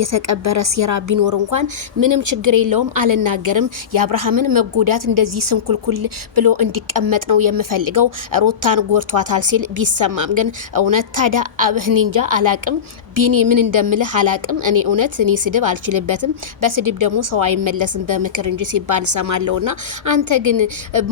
የተቀበረ ሴራ ቢኖር እንኳን ምንም ችግር የለውም አልናገርም። የአብርሃምን መጎዳት እንደዚህ ስንኩልኩል ብሎ እንዲቀመጥ ነው የምፈልገው። ሩታን ጎርቷታል ሲል ቢሰማም ግን እውነት ታዲያ አብህን እንጃ አላቅም። ቢኒ ምን እንደምልህ አላቅም። እኔ እውነት እኔ ስድብ አልችልበትም። በስድብ ደግሞ ሰው አይመለስም በምክር እንጂ ሲባል ሰማለውና አንተ ግን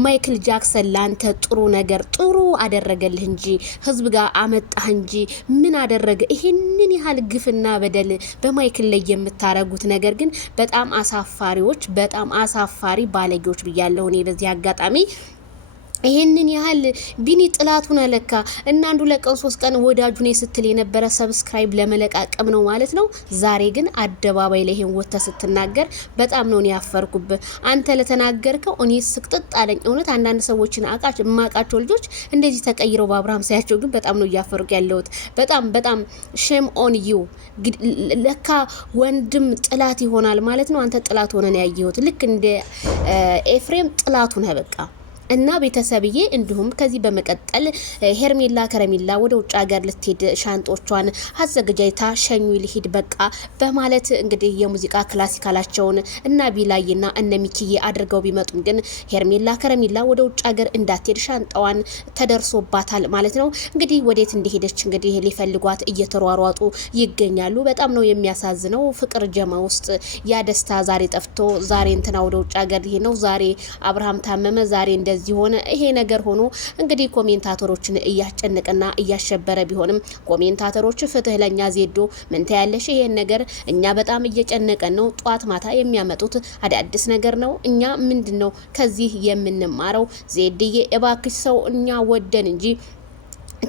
ማይክል ጃክሰን ላንተ ጥሩ ነገር ጥሩ አደረገልህ እንጂ ህዝብ ጋር አመጣህ እንጂ ምን አደረገ? ይሄንን ያህል ግፍና በደል በማይክል ላይ የምታረጉት ነገር ግን በጣም አሳፋሪዎች፣ በጣም አሳፋሪ ባለጌዎች ብያለሁ እኔ በዚህ አጋጣሚ። ይሄንን ያህል ቢኒ ጥላቱን አለካ እና አንዱ ለቀን 3 ቀን ወዳጁ ነው ስትል የነበረ ሰብስክራይብ ለመለቃቀም ነው ማለት ነው። ዛሬ ግን አደባባይ ላይ ይሄን ወጥተ ስትናገር በጣም ነው ያፈርኩብ። አንተ ለተናገርከው እኔ ስቅጥጥ አለኝ። እውነት አንዳንድ ሰዎችን ማቃቸው ልጆች እንደዚህ ተቀይረው በአብርሃም ሳያቸው ግን በጣም ነው ያፈርኩ ያለሁት። በጣም ሼም ኦን ዩ። ለካ ወንድም ጥላት ይሆናል ማለት ነው። አንተ ጥላት ሆነን ያየሁት ልክ እንደ ኤፍሬም ጥላቱ ነው በቃ። እና ቤተሰብዬ እንዲሁም ከዚህ በመቀጠል ሄርሜላ ከረሜላ ወደ ውጭ ሀገር ልትሄድ ሻንጦቿን አዘገጃጅታ ሸኙ ልሂድ በቃ በማለት እንግዲህ የሙዚቃ ክላሲካላቸውን እና ቢላይና እነ ሚኪዬ አድርገው ቢመጡም ግን ሄርሜላ ከረሜላ ወደ ውጭ ሀገር እንዳትሄድ ሻንጣዋን ተደርሶባታል ማለት ነው። እንግዲህ ወዴት እንደሄደች እንግዲህ ሊፈልጓት እየተሯሯጡ ይገኛሉ። በጣም ነው የሚያሳዝነው። ፍቅር ጀማ ውስጥ ያ ደስታ ዛሬ ጠፍቶ ዛሬ እንትና ወደ ውጭ ሀገር ይሄ ነው ዛሬ አብርሃም ታመመ ዛሬ እንደዚህ ሆነ ይሄ ነገር ሆኖ እንግዲህ ኮሜንታተሮችን እያስጨነቀና እያሸበረ ቢሆንም ኮሜንታተሮች ፍትህ ለኛ ዜዶ ምን ታያለሽ? ይሄን ነገር እኛ በጣም እየጨነቀን ነው። ጧት ማታ የሚያመጡት አዳዲስ ነገር ነው። እኛ ምንድነው ከዚህ የምንማረው? ዜድዬ እባክሽ ሰው እኛ ወደን እንጂ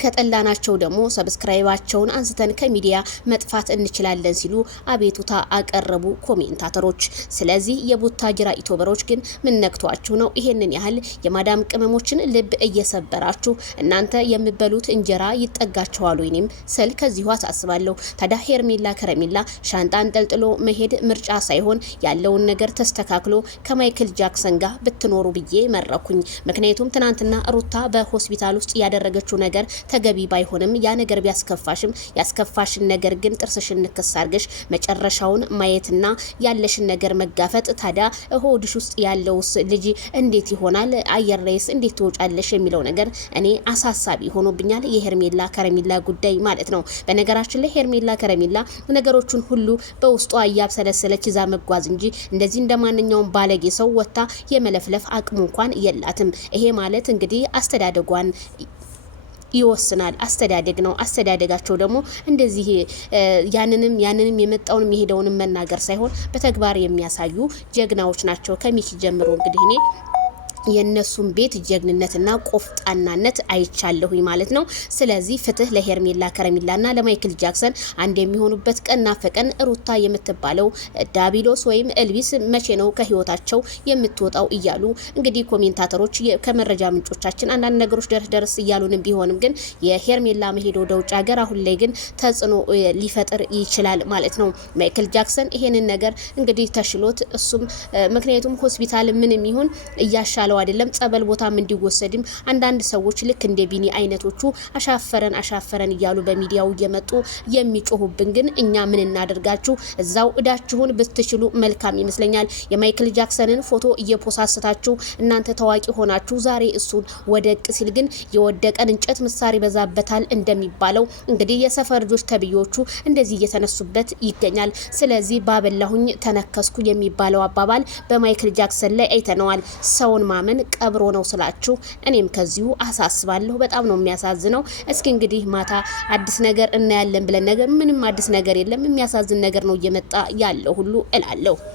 ከጠላናቸው ደግሞ ሰብስክራይባቸውን አንስተን ከሚዲያ መጥፋት እንችላለን ሲሉ አቤቱታ አቀረቡ ኮሜንታተሮች። ስለዚህ የቡታጅራ ኢትዮበሮች ግን ምን ነክቷችሁ ነው ይሄንን ያህል የማዳም ቅመሞችን ልብ እየሰበራችሁ? እናንተ የምበሉት እንጀራ ይጠጋችኋል ወይንም ስል ከዚሁ አሳስባለሁ። ታዲያ ሄርሜላ ከረሜላ ሻንጣ አንጠልጥሎ መሄድ ምርጫ ሳይሆን ያለውን ነገር ተስተካክሎ ከማይክል ጃክሰን ጋር ብትኖሩ ብዬ መረኩኝ። ምክንያቱም ትናንትና ሩታ በሆስፒታል ውስጥ ያደረገችው ነገር ተገቢ ባይሆንም ያ ነገር ቢያስከፋሽም ያስከፋሽን ነገር ግን ጥርስሽን ንክስ አርገሽ መጨረሻውን ማየትና ያለሽን ነገር መጋፈጥ። ታዲያ ሆድሽ ውስጥ ያለውስ ልጅ እንዴት ይሆናል? አየር ላይስ እንዴት ትወጫለሽ የሚለው ነገር እኔ አሳሳቢ ሆኖብኛል። የሄርሜላ ከረሜላ ጉዳይ ማለት ነው። በነገራችን ላይ ሄርሜላ ከረሜላ ነገሮቹን ሁሉ በውስጧ እያብሰለሰለች ይዛ መጓዝ እንጂ እንደዚህ እንደማንኛውም ባለጌ ሰው ወታ የመለፍለፍ አቅሙ እንኳን የላትም። ይሄ ማለት እንግዲህ አስተዳደጓን ይወስናል። አስተዳደግ ነው። አስተዳደጋቸው ደግሞ እንደዚህ ያንንም የመጣውንም የሄደውንም መናገር ሳይሆን በተግባር የሚያሳዩ ጀግናዎች ናቸው። ከሚኪ ጀምሮ እንግዲህ እኔ የነሱን ቤት ጀግንነትና ቆፍጣናነት አይቻለሁኝ ማለት ነው። ስለዚህ ፍትህ ለሄርሜላ ከረሜላና ለማይክል ጃክሰን አንድ የሚሆኑበት ቀና ፈቀን ሩታ የምትባለው ዳቢሎስ ወይም ኤልቪስ መቼ ነው ከህይወታቸው የምትወጣው እያሉ እንግዲህ ኮሜንታተሮች ከመረጃ ምንጮቻችን አንዳንድ ነገሮች ደርስ እያሉንም ቢሆንም ግን የሄርሜላ መሄድ ወደ ውጭ ሀገር አሁን ላይ ግን ተጽዕኖ ሊፈጥር ይችላል ማለት ነው። ማይክል ጃክሰን ይሄንን ነገር እንግዲህ ተሽሎት እሱም ምክንያቱም ሆስፒታል ምንም ይሁን እያሻለ አይደለም ጸበል ቦታም እንዲወሰድም አንዳንድ ሰዎች ልክ እንደ ቢኒ አይነቶቹ አሻፈረን እያሉ በሚዲያው እየመጡ የሚጮሁብን ግን እኛ ምን እናደርጋችሁ? እዛው እዳችሁን ብትችሉ መልካም ይመስለኛል። የማይክል ጃክሰንን ፎቶ እየፖሳስታችሁ እናንተ ታዋቂ ሆናችሁ ዛሬ እሱን ወደቅ ሲል ግን የወደቀን እንጨት ምሳር ይበዛበታል እንደሚባለው እንግዲህ የሰፈር ልጆች ተብዮቹ እንደዚህ እየተነሱበት ይገኛል። ስለዚህ ባበላሁኝ ተነከስኩ የሚባለው አባባል በማይክል ጃክሰን ላይ አይተነዋል። ሰውን ማመን ቀብሮ ነው ስላችሁ እኔም ከዚሁ አሳስባለሁ። በጣም ነው የሚያሳዝነው። እስኪ እንግዲህ ማታ አዲስ ነገር እናያለን ብለን ነገር ምንም አዲስ ነገር የለም። የሚያሳዝን ነገር ነው እየመጣ ያለው ሁሉ እላለሁ።